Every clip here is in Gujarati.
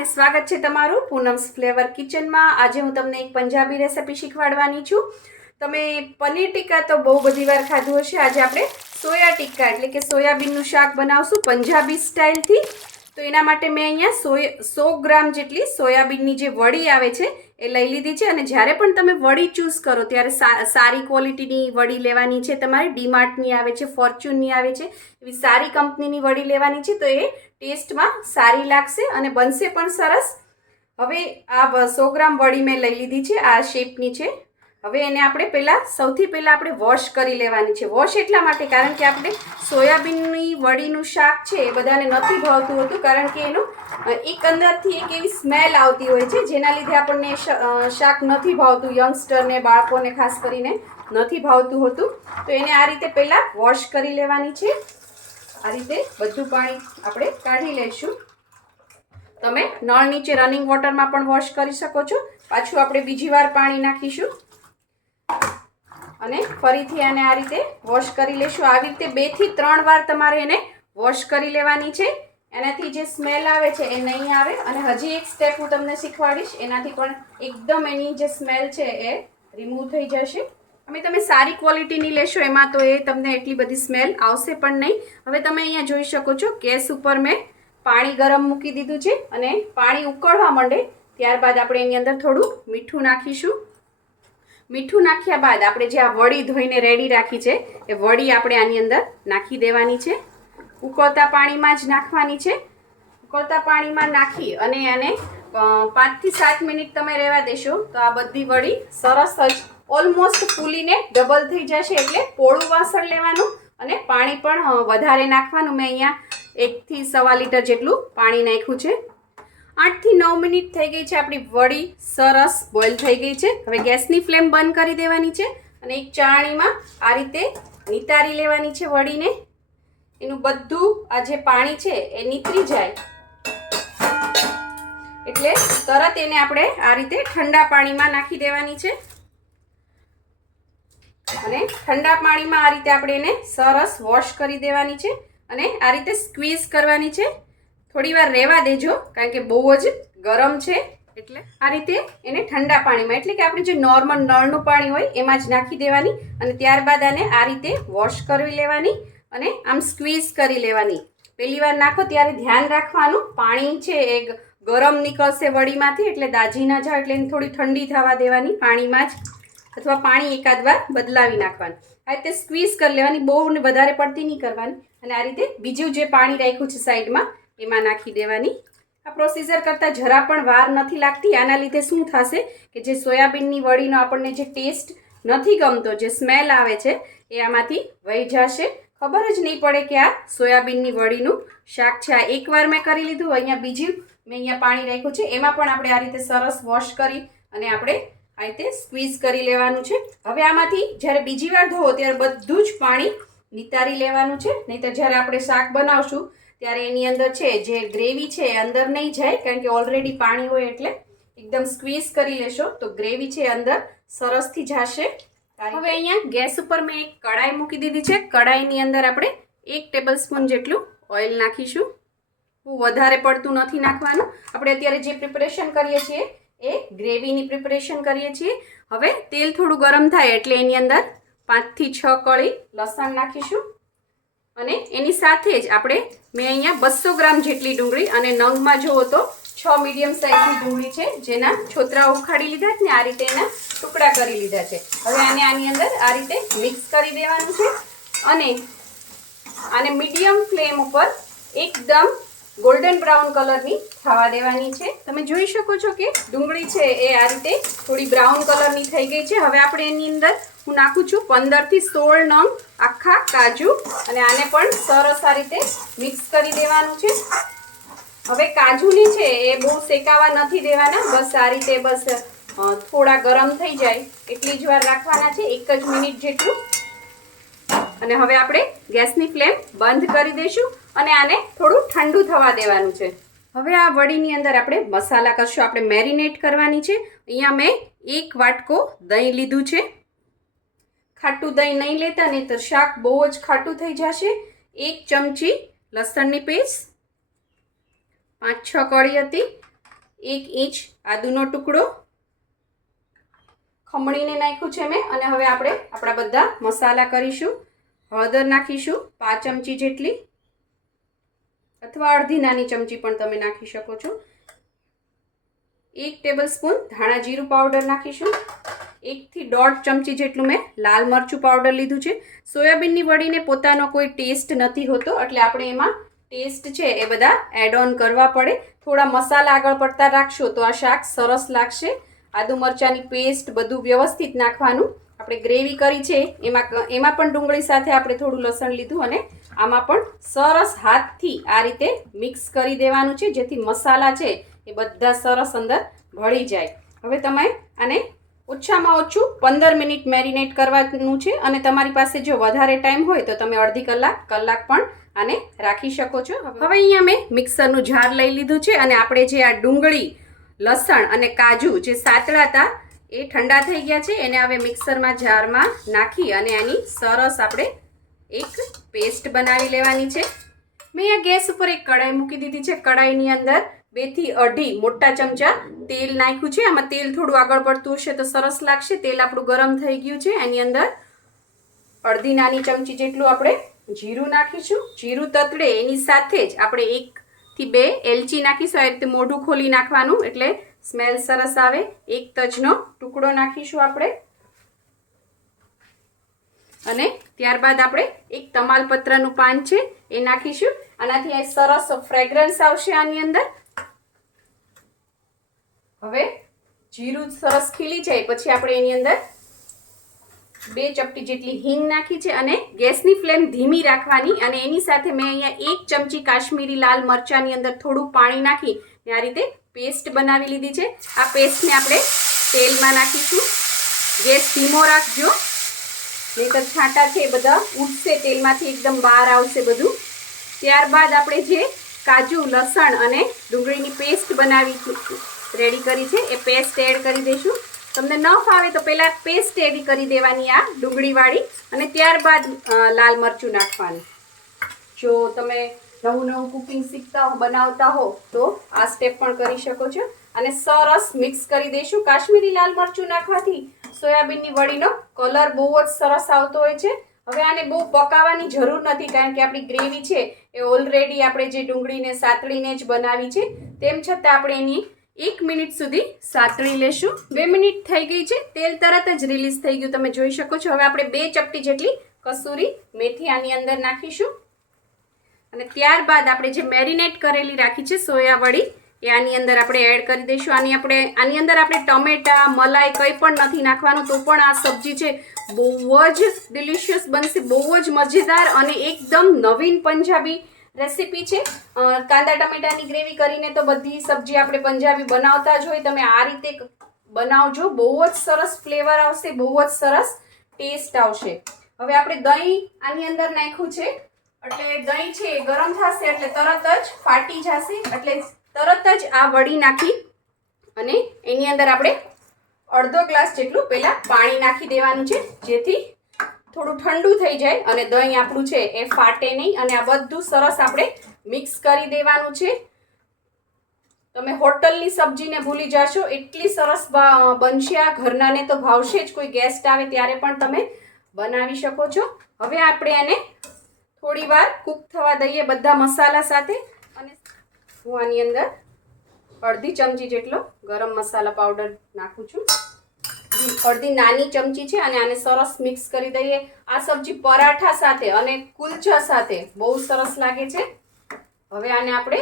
અને સ્વાગત છે તમારું પૂનમ્સ ફ્લેવર કિચનમાં। આજે હું તમને એક પંજાબી રેસિપી શીખવાડવાની છું। તમે પનીર ટિક્કા તો બહુ બધી વાર ખાધું હશે। આજે આપણે સોયા ટિક્કા એટલે કે સોયાબીનનું શાક બનાવશું પંજાબી સ્ટાઇલથી। તો એના માટે મેં અહીંયા 100 ગ્રામ જેટલી સોયાબીનની જે વડી આવે છે એ લઈ લીધી છે। અને જ્યારે પણ તમે વડી ચૂઝ કરો ત્યારે સારી ક્વોલિટીની વડી લેવાની છે। તમારે ડીમાર્ટની આવે છે, ફોર્ચ્યુનની આવે છે, એવી સારી કંપનીની વડી લેવાની છે। તો એ ટેસ્ટમાં સારી લાગશે અને બનશે પણ સરસ। હવે આ 100 ગ્રામ વડી મેં લઈ લીધી છે, આ શેપની છે। હવે એને આપણે સૌથી પહેલાં આપણે વોશ કરી લેવાની છે। વોશ એટલા માટે કારણ કે આપણે સોયાબીનની વડીનું શાક છે એ બધાને નથી ભાવતું હોતું, કારણ કે એનું એક અંદરથી એક એવી સ્મેલ આવતી હોય છે જેના લીધે આપણને શાક નથી ભાવતું। યંગસ્ટરને, બાળકોને ખાસ કરીને નથી ભાવતું હોતું। તો એને આ રીતે પહેલાં વોશ કરી લેવાની છે। આ રીતે બધું પાણી આપણે કાઢી લઈશું। તમે નળ નીચે રનિંગ વોટરમાં પણ વોશ કરી શકો છો। પાછું આપણે બીજી વાર પાણી નાખીશું અને ફરીથી આને આ રીતે વોશ કરી લેશું। આવી રીતે 2 થી 3 વાર તમારે એને વોશ કરી લેવાની છે। એનાથી જે સ્મેલ આવે છે એ નહીં આવે। અને હજી એક સ્ટેપ હું તમને શીખવાડીશ, એનાથી પણ એકદમ એની જે સ્મેલ છે એ રિમૂવ થઈ જશે। તમે સારી ક્વોલિટીની લેશો એમાં તો એ તમને એટલી બધી સ્મેલ આવશે પણ નહીં। હવે તમે અહીંયા જોઈ શકો છો ગેસ ઉપર મેં પાણી ગરમ મૂકી દીધું છે અને પાણી ઉકળવા માંડે ત્યારબાદ આપણે એની અંદર થોડું મીઠું નાખીશું। મીઠું નાખ્યા બાદ આપણે જે આ વડી ધોઈને રેડી રાખી છે એ વડી આપણે આની અંદર નાખી દેવાની છે। ઉકળતા પાણીમાં જ નાખવાની છે। ઉકળતા પાણીમાં નાખી અને આને 5 થી 7 મિનિટ તમે રહેવા દેશો તો આ બધી વડી સરસ જ ઓલમોસ્ટ ફૂલીને ડબલ થઈ જશે। એટલે પોળું વાસણ લેવાનું અને પાણી પણ વધારે નાખવાનું। મેં અહીંયા 1 થી 1.25 લીટર જેટલું પાણી નાખ્યું છે। 8 થી 9 મિનિટ થઈ ગઈ છે, આપણી વડી સરસ બોઇલ થઈ ગઈ છે। હવે ગેસની ફ્લેમ બંધ કરી દેવાની છે અને એક ચાળણીમાં આ રીતે નિતારી લેવાની છે વડીને। એનું બધું આ જે પાણી છે એ નીતરી જાય એટલે તરત એને આપણે આ રીતે ઠંડા પાણીમાં નાખી દેવાની છે અને ઠંડા પાણીમાં આ રીતે આપણે એને સરસ વોશ કરી દેવાની છે અને આ રીતે સ્ક્વીઝ કરવાની છે। થોડી વાર રહેવા દેજો કારણ કે બહુ જ ગરમ છે, એટલે આ રીતે એને ઠંડા પાણીમાં એટલે કે આપણે જે નોર્મલ નળનું પાણી હોય એમાં જ નાખી દેવાની અને ત્યારબાદ આને આ રીતે વોશ કરી લેવાની અને આમ સ્ક્વીઝ કરી લેવાની। પહેલી વાર નાખો ત્યારે ધ્યાન રાખવાનું, પાણી છે એ ગરમ નીકળશે વડીમાંથી, એટલે દાજી ના જાવ એટલે એને થોડી ઠંડી થવા દેવાની પાણીમાં જ, અથવા પાણી એકાદ વાર બદલાવી નાખવાનું। આ રીતે સ્ક્વીઝ કરી લેવાની, બહુ વધારે પડતી નહીં કરવાની। અને આ રીતે બીજું જે પાણી રાખ્યું છે સાઈડમાં એમાં નાખી દેવાની। આ પ્રોસીજર કરતાં જરા પણ વાર નથી લાગતી। આના લીધે શું થશે કે જે સોયાબીનની વડીનો આપણને જે ટેસ્ટ નથી ગમતો, જે સ્મેલ આવે છે એ આમાંથી વહી જશે, ખબર જ નહીં પડે કે આ સોયાબીનની વડીનું શાક છે। આ એકવાર મેં કરી લીધું, અહીંયા બીજું મેં અહીંયા પાણી રાખ્યું છે એમાં પણ આપણે આ રીતે સરસ વોશ કરી અને આપણે આ રીતે સ્ક્વીઝ કરી લેવાનું છે। હવે આમાંથી જ્યારે બીજી વાર ધોવો ત્યારે બધું જ પાણી નિતારી લેવાનું છે, નહીંતર જ્યારે આપણે શાક બનાવશું ત્યારે એની અંદર છે જે ગ્રેવી છે એ અંદર નહીં જાય, કારણ કે ઓલરેડી પાણી હોય એટલે એકદમ સ્ક્વીઝ કરી લેશો તો ગ્રેવી છે અંદર સરસથી જશે। હવે અહીંયા ગેસ ઉપર મેં એક કડાઈ મૂકી દીધી છે। કડાઈની અંદર આપણે 1 ટેબલ સ્પૂન જેટલું ઓઇલ નાખીશું। બહુ વધારે પડતું નથી નાખવાનું, આપણે અત્યારે જે પ્રિપરેશન કરીએ છીએ એ ગ્રેવીની પ્રિપરેશન કરીએ છીએ। હવે તેલ થોડું ગરમ થાય એટલે એની અંદર 5 થી 6 કળી લસણ નાખીશું અને એની સાથે જ આપણે મેં અહીંયા 200 ગ્રામ જેટલી ડુંગળી, અને નંગમાં જુઓ તો 6 મીડિયમ સાઇઝની ડુંગળી છે જેના છોતરા ઉખાડી લીધા છે ને આ રીતે એના ટુકડા કરી લીધા છે। હવે આને આની અંદર આ રીતે મિક્સ કરી દેવાનું છે અને આને મીડિયમ ફ્લેમ ઉપર એકદમ ગોલ્ડન બ્રાઉન કલરની થવા દેવાની છે। તમે જોઈ શકો છો કે ડુંગળી છે એ આ રીતે થોડી બ્રાઉન કલરની થઈ ગઈ છે। હવે આપણે એની અંદર હું નાખું છું 15 થી 16 નંગ આખા કાજુ અને આને પણ સરસ આ રીતે મિક્સ કરી દેવાનું છે। હવે કાજુની છે એ બહુ શેકાવા નથી દેવાના, બસ આ રીતે બસ થોડા ગરમ થઈ જાય એટલી જ વાર રાખવાના છે, 1 જ મિનિટ જેટલું। અને હવે આપણે ગેસની ફ્લેમ બંધ કરી દઈશું અને આને થોડું ઠંડુ થવા દેવાનું છે। હવે આ વડીની અંદર આપણે મસાલા કરશું, આપણે મેરિનેટ કરવાની છે। અહીંયા મેં 1 વાટકો દહીં લીધું છે। ખાટું દહીં નહીં લેતા, નહીં તો શાક બહુ જ ખાટું થઈ જશે। 1 ચમચી લસણની પેસ્ટ, 5-6 કળી હતી, 1 ઇંચ આદુનો ટુકડો ખમણીને નાખ્યું છે મેં. અને હવે આપણે આપણા બધા મસાલા કરીશું. હળદર નાખીશું 5 ચમચી જેટલી, અથવા અડધી નાની ચમચી પણ તમે નાખી શકો છો. 1 ટેબલસ્પૂન ધાણા જીરું પાવડર નાખીશું. 1 થી 1.5 ચમચી જેટલું મેં લાલ મરચું પાવડર લીધું છે. સોયાબીનની વડીને પોતાનો કોઈ ટેસ્ટ નથી હોતો, એટલે આપણે એમાં ટેસ્ટ છે એ બધા એડ ઓન કરવા પડે. થોડા મસાલા આગળ પડતા રાખશો તો આ શાક સરસ લાગશે. આદુ મરચાંની પેસ્ટ બધું વ્યવસ્થિત નાખવાનું. આપણે ગ્રેવી કરી છે એમાં પણ ડુંગળી સાથે આપણે થોડું લસણ લીધું, અને આમાં પણ સરસ હાથથી આ રીતે મિક્સ કરી દેવાનું છે, જેથી મસાલા છે એ બધા સરસ અંદર ભળી જાય. હવે તમે આને ઓછામાં ઓછું 15 મિનિટ મેરિનેટ કરવાનું છે. અને તમારી પાસે જો વધારે ટાઈમ હોય તો તમે અડધી કલાક પણ આને રાખી શકો છો. હવે અહીંયા મેં મિક્સરનું જાર લઈ લીધું છે, અને આપણે જે આ ડુંગળી, લસણ અને કાજુ જે સાતળા હતા એ ઠંડા થઈ ગયા છે. એને હવે મિક્સરમાં જારમાં નાખી અને આની સરસ આપણે એક પેસ્ટ બનાવી લેવાની છે. મેં અહીંયા ગેસ ઉપર એક કઢાઈ મૂકી દીધી છે. કઢાઈની અંદર 2 થી 2.5 મોટા ચમચા તેલ નાખ્યું છે. આમાં તેલ થોડું આગળ પડતું હશે તો સરસ લાગશે. તેલ આપણું ગરમ થઈ ગયું છે. એની અંદર અડધી નાની ચમચી જેટલું આપણે જીરું નાખીશું. જીરું તતડે એની સાથે જ આપણે 1 થી 2 એલચી નાખીશું. આ રીતે મોઢું ખોલી નાખવાનું એટલે સ્મેલ સરસ આવે. 1 તજનો ટુકડો નાખીશું આપણે, અને ત્યારબાદ આપણે 1 તમાલપત્રનું પાન છે એ નાખીશું. આનાથી આ સરસ ફ્રેગ્રન્સ આવશે આની અંદર. હવે જીરું સરસ ખીલી જાય પછી આપણે એની અંદર 2 ચપટી જેટલી હિંગ નાખી છે, અને ગેસની ફ્લેમ ધીમી રાખવાની. અને એની સાથે મેં અહીંયા 1 ચમચી કાશ્મીરી લાલ મરચાંની અંદર થોડું પાણી નાખી આ રીતે પેસ્ટ બનાવી લીધી છે. આ પેસ્ટને આપણે તેલમાં નાખીશું. ગેસ ધીમો રાખજો, નહીંતર છાંટા છે એ બધા ઉડશે તેલમાંથી, એકદમ બહાર આવશે બધું. ત્યારબાદ આપણે જે કાજુ, લસણ અને ડુંગળીની પેસ્ટ બનાવી રેડી કરી છે એ પેસ્ટ એડ કરી દઈશું. તમને ન ફાવે તો પહેલાં પેસ્ટ એડ કરી દેવાની આ ડુંગળીવાળી, અને ત્યારબાદ લાલ મરચું નાખવાનું. જો તમે નવું કુકિંગ શીખતા હો, બનાવતા હો તો આ સ્ટેપ પણ કરી શકો છો. અને સરસ મિક્સ કરી દઈશું. કાશ્મીરી લાલ મરચું નાખવાથી સોયાબીનની વડીનો કલર બહુ જ સરસ આવતો હોય છે. હવે આને બહુ પકાવવાની જરૂર નથી, કારણ કે આપણી ગ્રેવી છે એ ઓલરેડી આપણે જે ડુંગળીને સાતળીને જ બનાવી છે. તેમ છતાં આપણે એની 1 મિનિટ સુધી સાતળી લેશું. 2 મિનિટ થઈ ગઈ છે. તેલ તરત જ રિલીઝ થઈ ગયું, તમે જોઈ શકો છો. હવે આપણે 2 ચપટી જેટલી કસૂરી મેથી આની અંદર નાખીશું, અને ત્યારબાદ આપણે જે મેરિનેટ કરેલી રાખી છે સોયા વડી એ આની અંદર આપણે એડ કરી દઈશું. આની અંદર આપણે ટમેટા, મલાઈ કંઈ પણ નથી નાખવાનું, તો પણ આ સબ્જી છે બહુ જ ડિલિશિયસ બનશે, બહુ જ મજેદાર અને એકદમ નવીન પંજાબી રેસીપી છે. કાંદા ટમેટાની ગ્રેવી કરીને તો બધી સબ્જી આપણે પંજાબી બનાવતા જ હોય. તમે આ રીતે બનાવજો, બહુ જ સરસ ફ્લેવર આવશે, બહુ જ સરસ ટેસ્ટ આવશે. હવે આપણે દહીં આની અંદર નાખ્યું છે, એટલે દહીં છે એ ગરમ થશે એટલે તરત જ ફાટી જશે. એટલે તરત જ આ વડી નાખી અને એની અંદર આપણે અડધો ગ્લાસ જેટલું પહેલાં પાણી નાખી દેવાનું છે, જેથી થોડું ઠંડુ થઈ જાય અને દહીં આપણું છે એ ફાટે નહીં. અને આ બધું સરસ આપણે મિક્સ કરી દેવાનું છે. તમે હોટલની સબ્જીને ભૂલી જશો, એટલી સરસ બનશે આ. ઘરનાને તો ભાવશે જ, કોઈ ગેસ્ટ આવે ત્યારે પણ તમે બનાવી શકો છો. હવે આપણે આને થોડી વાર કૂક થવા દઈએ બધા મસાલા સાથે. અને હું આની અંદર અડધી ચમચી જેટલો ગરમ મસાલા પાવડર નાખું છું. અડધી નાની ચમચી છે, અને આને સરસ મિક્સ કરી દઈએ. આ સબ્જી પરાઠા સાથે અને કુલચા સાથે બહુ સરસ લાગે છે. હવે આને આપણે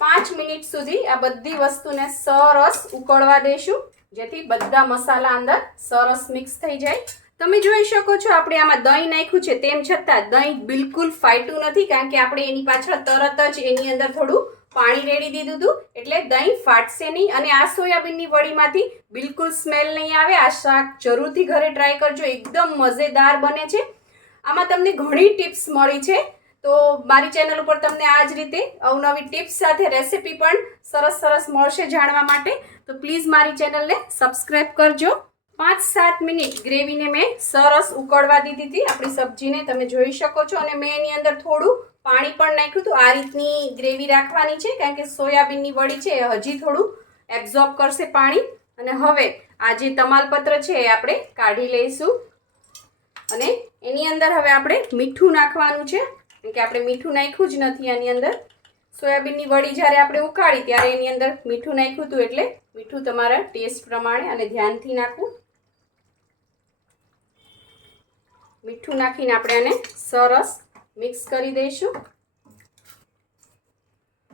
5 મિનિટ સુધી આ બધી વસ્તુને સરસ ઉકળવા દઈશું, જેથી બધા મસાલા અંદર સરસ મિક્સ થઈ જાય. તમે જોઈ શકો છો આપણે આમાં દહીં નાખ્યું છે, તેમ છતાં દહીં બિલકુલ ફાટ્યું નથી, કારણ કે આપણે એની પાછળ તરત જ એની અંદર થોડું પાણી રેડી દીધું હતું, એટલે દહીં ફાટશે નહીં. અને આ સોયાબીનની વડીમાંથી બિલકુલ સ્મેલ નહીં આવે. આ શાક જરૂરથી ઘરે ટ્રાય કરજો, એકદમ મજેદાર બને છે. આમાં તમને ઘણી ટિપ્સ મળી છે, તો મારી ચેનલ ઉપર તમને આ જ રીતે અવનવી ટિપ્સ સાથે રેસીપી પણ સરસ મળશે જાણવા માટે. તો પ્લીઝ મારી ચેનલને સબસ્ક્રાઈબ કરજો. 5-7 મિનિટ ગ્રેવીને મેં સરસ ઉકળવા દીધી હતી આપણી સબ્જીને, તમે જોઈ શકો છો. અને મેં એની અંદર થોડું પાણી પણ નાખ્યું હતું. આ રીતની ગ્રેવી રાખવાની છે, કારણ કે સોયાબીનની વડી છે હજી થોડું એબ્ઝોર્બ કરશે પાણી. અને હવે આ જે તમાલપત્ર છે એ આપણે કાઢી લઈશું અને એની અંદર હવે આપણે મીઠું નાખવાનું છે, કેમ કે આપણે મીઠું નાખ્યું જ નથી આની અંદર. સોયાબીનની વડી જ્યારે આપણે ઉકાળી ત્યારે એની અંદર મીઠું નાખ્યું હતું, એટલે મીઠું તમારા ટેસ્ટ પ્રમાણે અને ધ્યાનથી નાખવું. મીઠું નાખીને આપણે આને સરસ મિક્સ કરી દઈશું.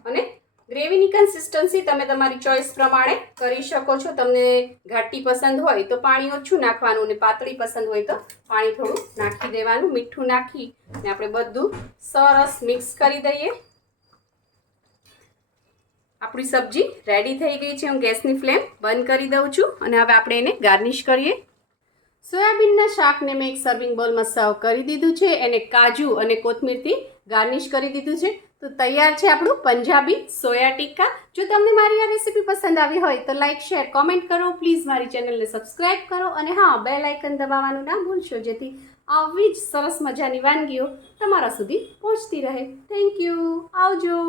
અને ગ્રેવીની કન્સિસ્ટન્સી તમે તમારી ચોઈસ પ્રમાણે કરી શકો છો. તમને ઘાટી પસંદ હોય તો પાણી ઓછું નાખવાનું અને પાતળી પસંદ હોય તો પાણી થોડું નાખી દેવાનું. મીઠું નાખીને આપણે બધું સરસ મિક્સ કરી દઈએ. આપણી સબ્જી રેડી થઈ ગઈ છે. હું ગેસની ફ્લેમ બંધ કરી દઉં છું અને હવે આપણે એને ગાર્નિશ કરીએ. સોયાબીનના શાકને મેં એક સર્વિંગ બોલમાં સર્વ કરી દીધું છે. એને કાજુ અને કોથમીરથી ગાર્નિશ કરી દીધું છે. તો તૈયાર છે આપણું પંજાબી સોયા ટિક્કા. જો તમને મારી આ રેસીપી પસંદ આવી હોય તો લાઇક, શેર, કોમેન્ટ કરો. પ્લીઝ મારી ચેનલને સબસ્ક્રાઈબ કરો અને હા, બેલ આઇકન દબાવવાનું ના ભૂલશો, જેથી આવી જ સરસ મજાની વાનગીઓ તમારા સુધી પહોંચતી રહે. Thank you. આવજો.